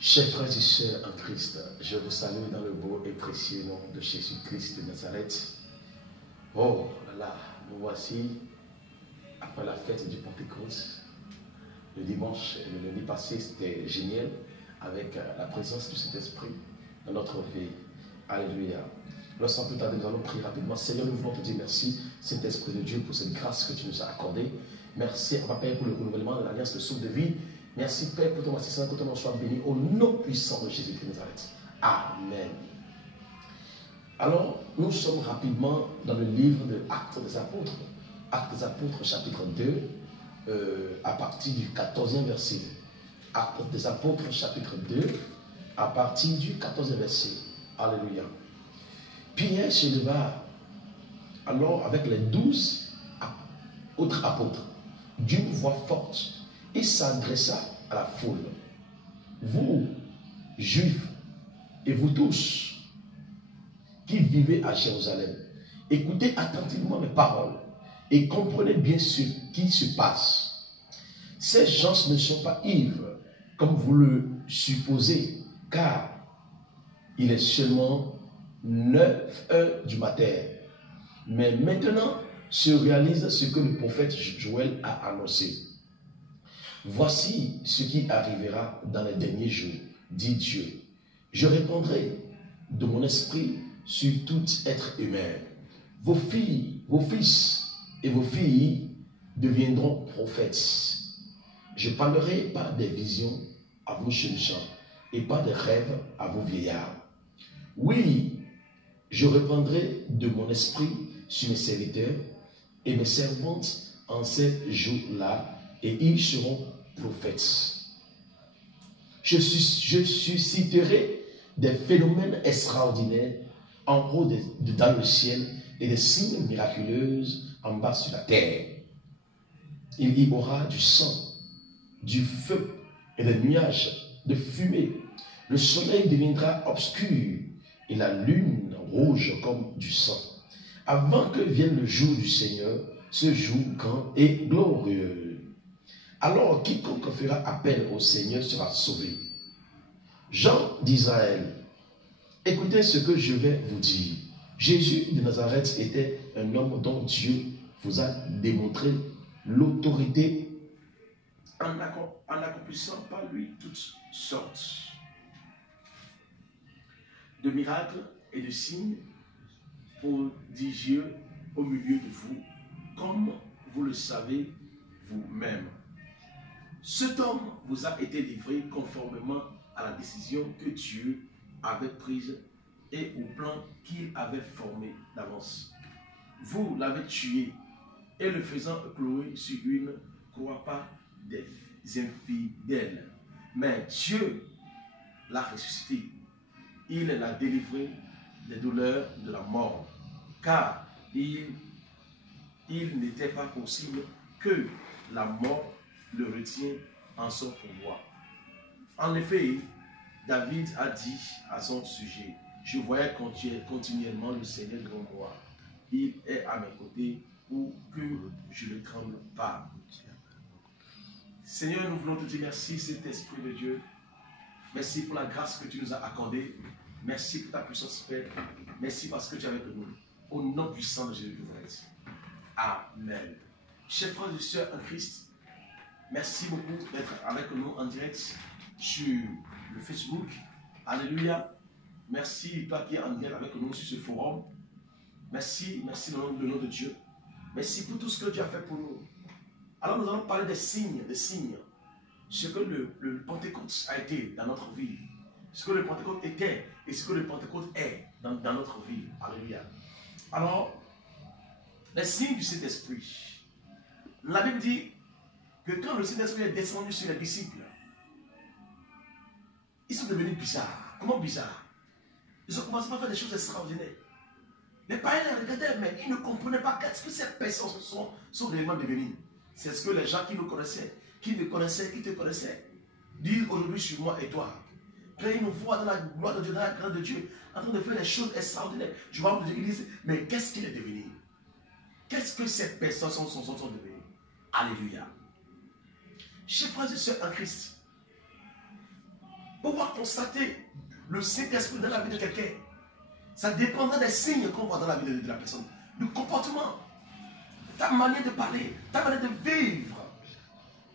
Chers frères et sœurs en Christ, je vous salue dans le beau et précieux nom de Jésus-Christ de Nazareth. Oh là là, nous voici après la fête du Pentecôte. Le dimanche et le lundi passé, c'était génial avec la présence du Saint-Esprit dans notre vie. Alléluia. Alors sans plus tarder, nous allons prier rapidement. Seigneur, nous voulons te dire merci, Saint-Esprit de Dieu, pour cette grâce que tu nous as accordée. Merci à Père pour le renouvellement de l'alliance de souffle de vie. Merci Père pour ton assistance, que ton nom soit béni au nom puissant de Jésus-Christ de Nazareth. Amen. Alors, nous sommes rapidement dans le livre de Actes des Apôtres. Actes des Apôtres, chapitre 2, à partir du 14e verset. Actes des Apôtres, chapitre 2, à partir du 14e verset. Alléluia. Pierre se leva alors avec les 12 autres apôtres d'une voix forte. Il s'adressa à la foule. Vous, Juifs, et vous tous qui vivez à Jérusalem, écoutez attentivement mes paroles et comprenez bien ce qui se passe. Ces gens ne sont pas ivres, comme vous le supposez, car il est seulement 9 heures du matin. Mais maintenant se réalise ce que le prophète Joël a annoncé. Voici ce qui arrivera dans les derniers jours, dit Dieu. Je répandrai de mon esprit sur tout être humain. Vos filles, vos fils et vos filles deviendront prophètes. Je parlerai par des visions à vos jeunes gens et par des rêves à vos vieillards. Oui, je répandrai de mon esprit sur mes serviteurs et mes servantes en ces jours-là, et ils seront prophètes. Je susciterai des phénomènes extraordinaires en haut dans le ciel et des signes miraculeux en bas sur la terre. Il y aura du sang, du feu et des nuages de fumée. Le soleil deviendra obscur et la lune rouge comme du sang. Avant que vienne le jour du Seigneur, ce jour grand et glorieux. Alors quiconque fera appel au Seigneur sera sauvé. Jean d'Israël, écoutez ce que je vais vous dire. Jésus de Nazareth était un homme dont Dieu vous a démontré l'autorité en accomplissant par lui toutes sortes de miracles et de signes prodigieux au milieu de vous, comme vous le savez vous-même. Cet homme vous a été livré conformément à la décision que Dieu avait prise et au plan qu'il avait formé d'avance. Vous l'avez tué et le faisant clouer sur une croix par des infidèles. Mais Dieu l'a ressuscité. Il l'a délivré des douleurs de la mort, car il n'était pas possible que la mort le retienne en son pouvoir. En effet, David a dit à son sujet, je voyais continuellement le Seigneur devant moi. Il est à mes côtés pour que je ne tremble pas. Seigneur, nous voulons te dire merci, Saint-Esprit de Dieu. Merci pour la grâce que tu nous as accordée. Merci pour ta puissance, Père. Merci parce que tu es avec nous. Au nom puissant de Jésus-Christ. Amen. Chers frères et sœurs en Christ, merci beaucoup d'être avec nous en direct sur le Facebook. Alléluia. Merci toi qui es en direct avec nous sur ce forum. Merci, merci le nom de Dieu. Merci pour tout ce que Dieu a fait pour nous. Alors nous allons parler des signes, ce que le Pentecôte a été dans notre vie. Ce que le Pentecôte était et ce que le Pentecôte est dans notre vie. Alléluia. Alors, les signes du Saint-Esprit. La Bible dit que quand le Saint-Esprit est descendu sur les disciples, ils sont devenus bizarres. Comment bizarres? Ils ont commencé à faire des choses extraordinaires. Les païens les regardaient, mais ils ne comprenaient pas qu'est-ce que ces personnes sont réellement devenues. C'est ce que les gens qui nous connaissaient, qui te connaissaient, disent aujourd'hui sur moi et toi. Quand ils nous voient dans la gloire de Dieu, dans la grâce de Dieu, en train de faire des choses extraordinaires, je vois ils disent, mais qu'est-ce qu'il est devenu? Qu'est-ce que ces personnes sont devenues? Alléluia. Chers frères et sœurs en Christ, Pour pouvoir constater le Saint-Esprit dans la vie de quelqu'un, ça dépendra des signes qu'on voit dans la vie de la personne. Le comportement, ta manière de parler, ta manière de vivre.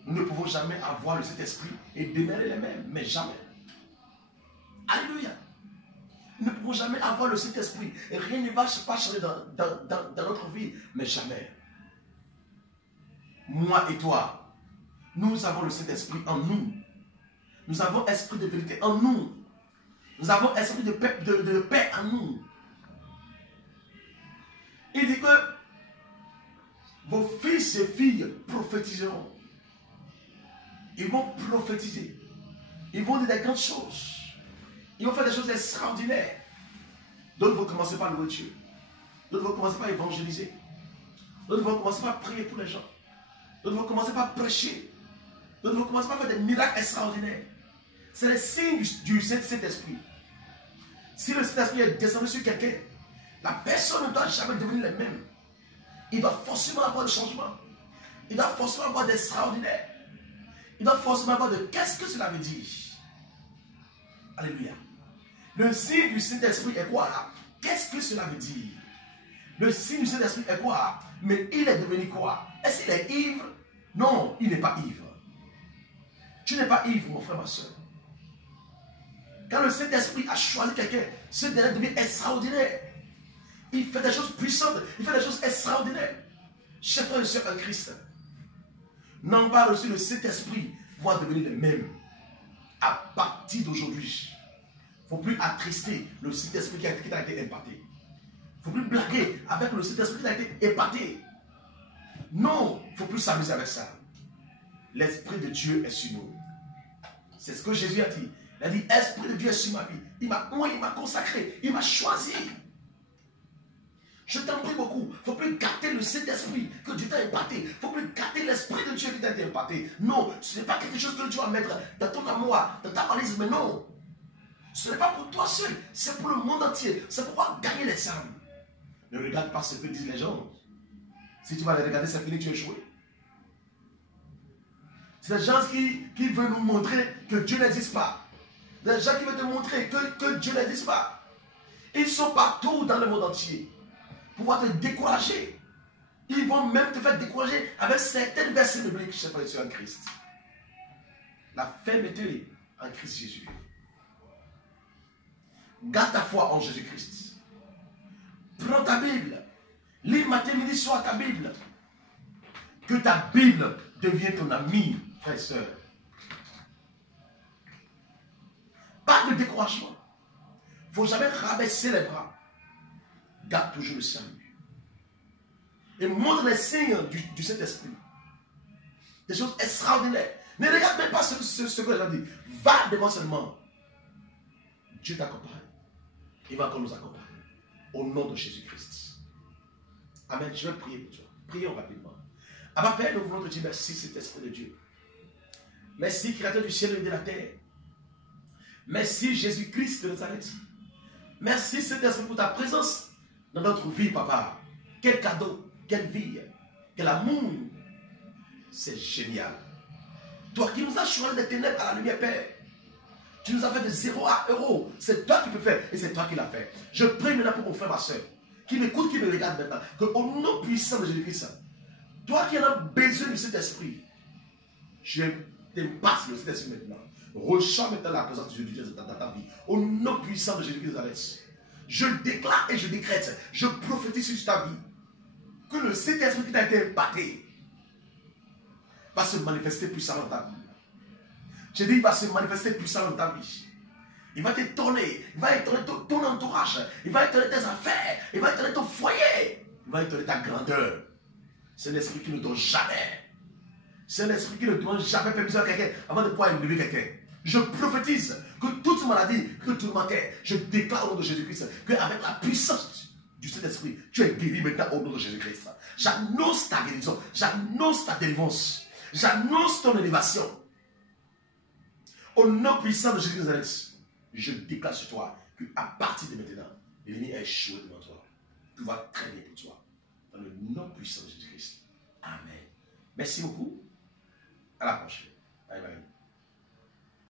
Nous ne pouvons jamais avoir le Saint-Esprit et demeurer les mêmes, mais jamais. Alléluia. Nous ne pouvons jamais avoir le Saint-Esprit et rien ne va pas changer dans notre vie, mais jamais. Moi et toi, nous avons le Saint-Esprit en nous. Nous avons esprit de vérité en nous. Nous avons esprit de paix en nous. Il dit que vos fils et filles prophétiseront. Ils vont prophétiser. Ils vont dire des grandes choses. Ils vont faire des choses extraordinaires. D'autres vont commencer par louer Dieu. D'autres vont commencer par évangéliser. D'autres vont commencer par prier pour les gens. D'autres vont commencer par prêcher. D'autres vont commencer par faire des miracles extraordinaires. C'est le signe du Saint-Esprit. Si le Saint-Esprit est descendu sur quelqu'un, la personne ne doit jamais devenir la même. Il doit forcément avoir le changement. Il doit forcément avoir des extraordinaires. Il doit forcément avoir de qu'est-ce que cela veut dire. Alléluia. Le signe du Saint-Esprit est quoi? Qu'est-ce que cela veut dire? Le signe du Saint-Esprit est quoi? Mais il est devenu quoi? Est-ce qu'il est ivre? Non, il n'est pas ivre. Tu n'es pas ivre, mon frère, ma soeur. Quand le Saint-Esprit a choisi quelqu'un, ce dernier devient extraordinaire. Il fait des choses puissantes, il fait des choses extraordinaires. Chers frères et sœurs en Christ, n'en pas reçu le Saint-Esprit va devenir le même. À partir d'aujourd'hui, il ne faut plus attrister le Saint-Esprit qui a été imparti. Il ne faut plus blaguer avec le Saint-Esprit qui a été imparti. Non, il ne faut plus s'amuser avec ça. L'Esprit de Dieu est sur nous. C'est ce que Jésus a dit. Il a dit, Esprit de Dieu est sur ma vie. Il m'a consacré, il m'a choisi. Je t'en prie beaucoup. Il ne faut plus gâter le Saint-Esprit que Dieu t'a imparti. Il ne faut plus gâter l'Esprit de Dieu qui t'a été imparti. Non, ce n'est pas quelque chose que tu vas mettre dans ton amour, dans ta valise, mais non. Ce n'est pas pour toi seul, c'est pour le monde entier. C'est pour pouvoir gagner les âmes. Ne regarde pas ce que disent les gens. Si tu vas les regarder, c'est fini, tu es échoué. C'est des gens qui veulent nous montrer que Dieu n'existe pas. Des gens qui veulent te montrer que Dieu n'existe pas. Ils sont partout dans le monde entier. Pour pouvoir te décourager. Ils vont même te faire décourager avec certaines versets bibliques, chers frères et sœurs en Christ. La fermeté en Christ Jésus. Garde ta foi en Jésus-Christ. Prends ta Bible. Lis matin, midi, soir ta Bible. Que ta Bible devienne ton ami, frère et sœur. Pas de découragement. Il ne faut jamais rabaisser les bras. Garde toujours le salut. Et montre les signes du Saint-Esprit. Des choses extraordinaires. Ne regarde même pas ce que les gens disent. Va devant seulement. Dieu t'accompagne. Il va encore nous accompagner. Au nom de Jésus-Christ. Amen. Je vais prier pour toi. Prions rapidement. Abba Père, nous voulons te dire merci, Saint-Esprit de Dieu. Merci, Créateur du ciel et de la terre. Merci, Jésus-Christ de Nazareth. Merci, Saint-Esprit, pour ta présence dans notre vie, Papa. Quel cadeau, quelle vie, quel amour. C'est génial. Toi qui nous as choisi des ténèbres à la lumière, Père. Tu nous as fait de 0 à euro. C'est toi qui peux faire et c'est toi qui l'as fait. Je prie maintenant pour mon frère, ma soeur, qui m'écoute, qui me regarde maintenant, qu'au nom puissant de Jésus-Christ, toi qui en as besoin de cet esprit, je te passe le Saint-Esprit maintenant. Ressens maintenant la présence de Jésus dans ta vie. Au nom puissant de Jésus-Christ, je déclare et je décrète, je prophétise sur ta vie, que le Saint-Esprit qui t'a été imparti va se manifester puissamment dans ta vie. Je dis, il va se manifester puissamment dans ta vie. Il va t'étonner, il va étonner ton entourage, il va étonner tes affaires, il va étonner ton foyer, il va étonner ta grandeur. C'est un esprit qui ne donne jamais. C'est un esprit qui ne demande jamais permission à quelqu'un avant de pouvoir élever quelqu'un. Je prophétise que toute maladie, que tout manquait, je déclare au nom de Jésus-Christ qu'avec la puissance du Saint-Esprit, tu es guéri maintenant au nom de Jésus-Christ. J'annonce ta guérison, j'annonce ta délivrance, j'annonce ton élévation. Au nom puissant de Jésus-Christ, je déclare sur toi qu'à partir de maintenant, l'ennemi est échoué devant toi. Tout va très bien pour toi. Dans le nom puissant de Jésus-Christ. Amen. Merci beaucoup. À la prochaine. Bye bye.